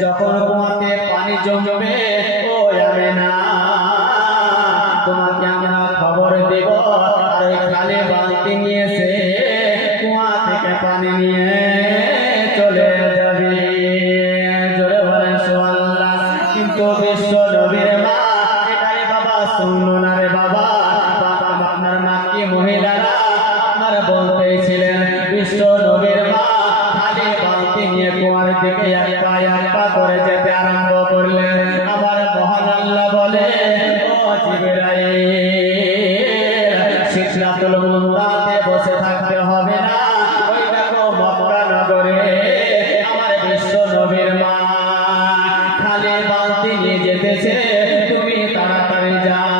যখন কুয়াতে পানি জমবে, ও যাবে না। তোমাকে আমরা খবর দেব। আর বালতি নিয়ে সে কুয়া থেকে পানি নিয়ে সিদরাতুল মুনতাহাতে বসে থাকতে হবে না। ওই দেখো মক্কা নগরে আমার বিশ্ব নবীর মা খালি বালতি নিয়ে যেতেছে। তুমি তাড়াতাড়ি যাও।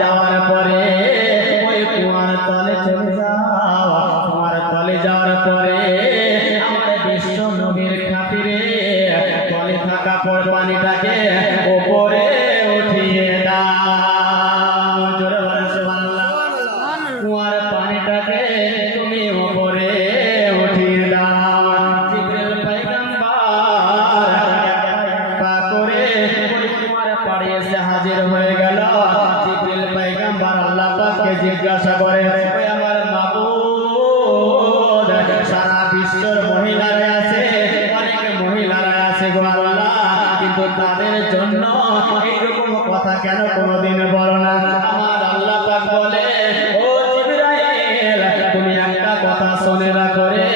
যাওয়ার পরে ওই কুয়ার তলে চলে যাও। তলে যাওয়ার পরে আমার বিশ্ব নবীর খাতিরে তলে থাকা পর পানিটাকে ওপরে উঠিয়ে দাও। কুয়ার পানিটাকে তুমি ওপরে উঠিয়ে দাও। করে কুয়ার পাড়ে এসে হাজির হয়ে গেল। জিবরিল পয়গম্বর আল্লাহ পাককে জিজ্ঞাসা করে কোনোদিন বলো না। আমার আল্লাহ বলে, ও তুমি একটা কথা শুনে রাখো রে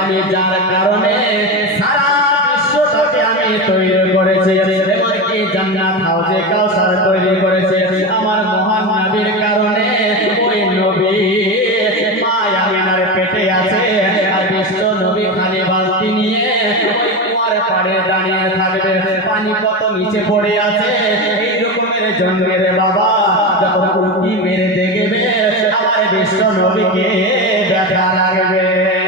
আমি যার কারণে সারা বিশ্বটাকে আমি তৈরি করেছি জান্নাত হাউজে কাউসার তৈরি করেছে। আমার মহান নবীর কারণে ওই নবী পেটে আছে, আর বিশ্ব নবী খালি বালতি নিয়ে ওই কুয়ার পাড়ে দাঁড়িয়ে থাকবে। পানি কত নিচে পড়ে আছে জন্মে রে বাবা যখন উল্টি মেরে দেখবে আমার বিশ্ব নবীকে দেখা লাগবে।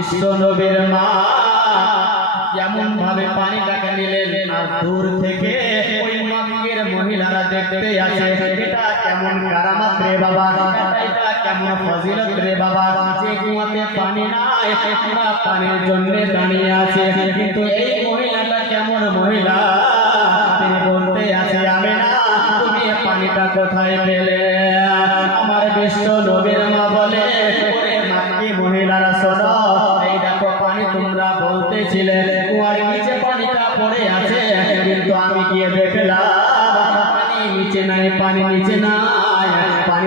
বিশ্ব নবীর মা এমন ভাবে পানিটাকে নিলেন, আর দূর থেকে ওই মহিলারা দেখতে আছে এটা কেমন কারামাত রে বাবা, এটা কেমন ফজিলত রে বাবা, যে কুয়াতে পানি পানির জন্য দাঁড়িয়ে আছে, কিন্তু এই মহিলাটা কেমন মহিলা, তিনি বলতে আছে আমি না, তুমি পানিটা কোথায় পেলে? আমার বিশ্ব নবীর মা বলে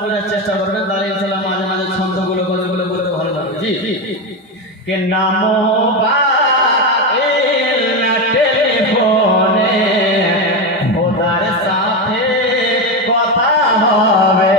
বোঝার চেষ্টা করবেন, দাঁড়িয়ে ছিলাম মাঝে মাঝে ছন্দগুলো গজলগুলো বলতে ভালো লাগে নাম সাথে কথা হবে।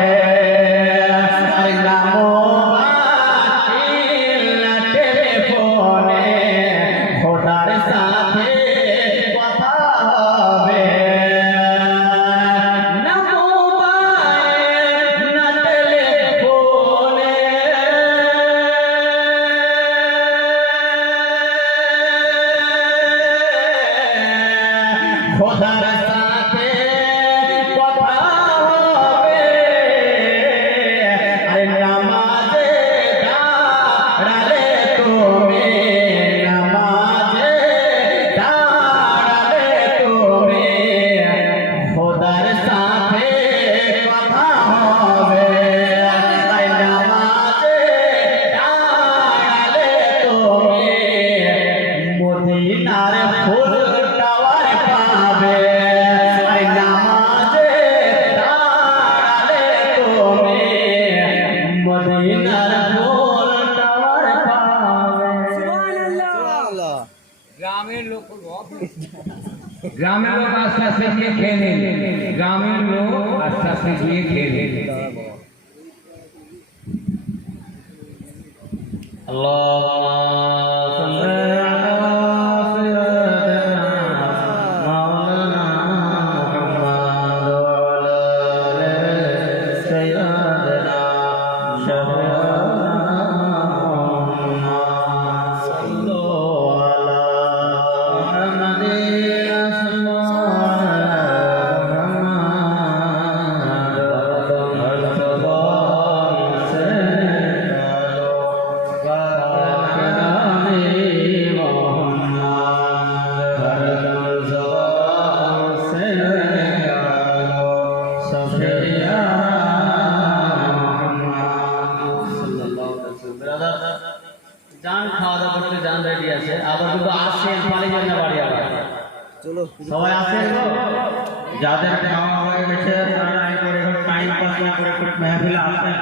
ग्रामीण लोग आस्था से ये खेले। ग्रामीण लोग आस्था से ये खेले। अल्लाह যান খাওয়া দাওয়া করতে যান রেডি আছে। আবার কিন্তু আসছেন পালিয়ে না বাড়ি আবার। সবাই আসেন যাদের খাওয়া হয়ে গেছে তারা করে টাইম পাস না করে করে মেহফিলে আসেন